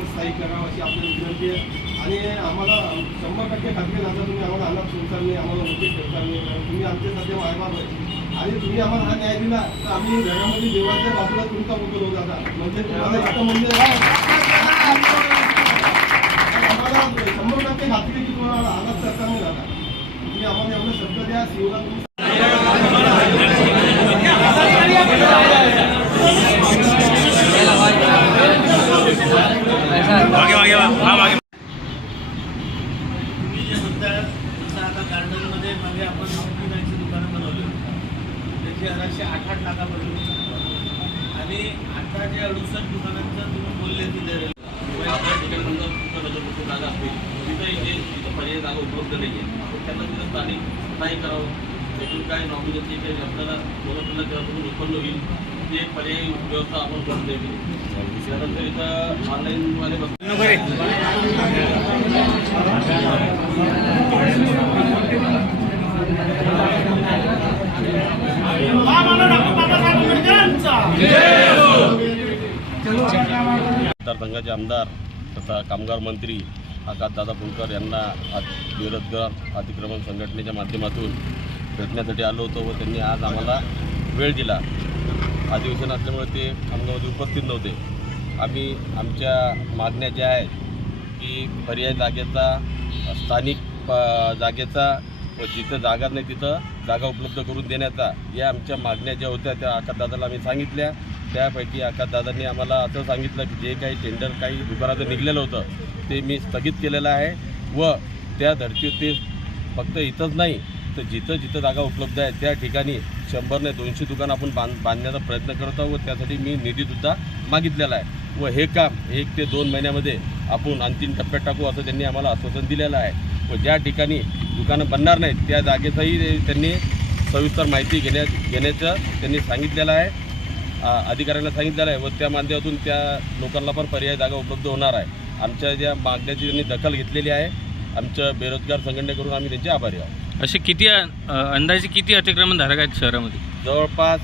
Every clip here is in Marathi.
आपण स्थायिक करावं अशी आपल्याला विनंती आहे. आणि आम्हाला शंभर टक्के खात्री दादा तुम्ही आम्हाला अनाथ सोडणार नाही आम्हाला वंचित ठेवणार नाही कारण तुम्ही आमचे सध्या मायबाप आहे. आणि तुम्ही आम्हाला हा न्याय दिला तर आम्ही घरामध्ये देवाच्या बाजूला तुमचा बोलतो लोक दादा. म्हणजे तुम्हाला इतकं म्हणजे आम्हाला शंभर टक्के खात्री की तुम्हाला अनाथ सरकार नाही दादा. तुम्ही आम्हाला एवढं शब्द द्या शिवला तुम्ही मागे मागे वा. हा मागे. गार्डनमध्ये मागे आपण नोकरीची दुकानं बनवली. त्याची अराशे आठ आठ लाखापर्यंत आणि आता जे अडुसष्ट दुकानांचं तुम्ही बोलले तिथे कुठे जागा असते तिथं इथे पर्याय जागा उपलब्ध नाही आहे. आपण त्यांना तिथं स्थानिक स्थायिक करावं. त्यातून काय नॉमिनेशन काही आपल्याला कोणाकडनं त्यातून उत्पन्न होईल ती एक पर्यायी व्यवस्था आपण करून द्यावी त्यानंतर इथं ऑनलाईनवाले मतदारसंघाचे आमदार तथा कामगार मंत्री आकाश दादा फुलकर यांना आज बेरोजगार अतिक्रमण संघटनेच्या माध्यमातून भेटण्यासाठी आलो होतो व त्यांनी आज आम्हाला वेळ दिला. अधिवेशन असल्यामुळे ते अंगामध्ये उपस्थित नव्हते. आम्ही आमच्या मागण्या ज्या आहेत की पर्याय जागेचा स्थानिक प- जागेचा व जिथं जागा नाही तिथं जागा उपलब्ध करून देण्याचा या आमच्या मागण्या ज्या होत्या त्या आकाशदादाला आम्ही सांगितल्या. त्यापैकी आकाशदादांनी आम्हाला असं सांगितलं की जे काही टेंडर काही दुकानाचं निघलेलं होतं ते मी स्थगित केलेलं आहे. व त्या धर्तीवर ते फक्त इथंच नाही तर जिथं जिथं जागा उपलब्ध आहे त्या ठिकाणी शंभर नाही दोनशे दुकान आपण बांध बांधण्याचा प्रयत्न करत आहोत व त्यासाठी मी निधीसुद्धा मागितलेला आहे. व हे काम एक ते दोन महिन्यामध्ये आपण अंतिम टप्प्यात टाकू असं त्यांनी आम्हाला आश्वासन दिलेलं आहे. व ज्या ठिकाणी दुकानं बनणार नाहीत त्या जागेचाही त्यांनी सविस्तर माहिती घेण्या घेण्याचं त्यांनी सांगितलेलं आहे. अधिकाऱ्यांना सांगितलेलं आहे व त्या माध्यमातून त्या लोकांना पण पर्याय जागा उपलब्ध होणार आहे. आमच्या ज्या मागण्याची त्यांनी दखल घेतलेली आहे. आमच्या बेरोजगार संघटनेकडून आम्ही त्यांचे आभारी आहोत. असे किती अ, अंदाजे किती अतिक्रमण धारक आहेत शहरामध्ये? जवळपास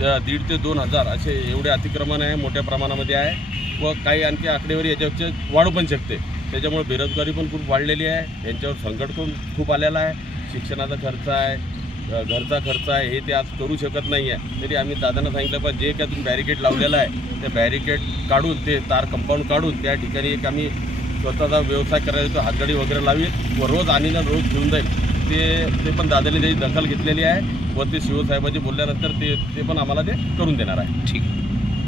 अ, दीड ते दोन हजार असे एवढे अतिक्रमण आहे मोठ्या प्रमाणामध्ये आहे. व काही आणखी आकडेवारी याच्यावरचे वाढू पण शकते. त्याच्यामुळे बेरोजगारी पण खूप वाढलेली आहे. यांच्यावर संकट पण खूप आलेला आहे. शिक्षणाचा खर्च आहे अ, घरचा खर्च आहे हे ते आज करू शकत नाही आहे तरी आम्ही दादांना सांगितलं पण जे काय तुम्ही बॅरिकेड लावलेलं आहे ते बॅरिकेड काढून ते तार कंपाऊंड काढून त्या ठिकाणी एक आम्ही स्वतःचा व्यवसाय करायचा हातगाडी वगैरे लावी व रोज आणि रोज घेऊन जाईल ते ते पण दादाने त्याची दखल घेतलेली आहे व ते शिवसाहेबांची बोलल्यानंतर ते ते पण आम्हाला ते करून देणार आहे. ठीक.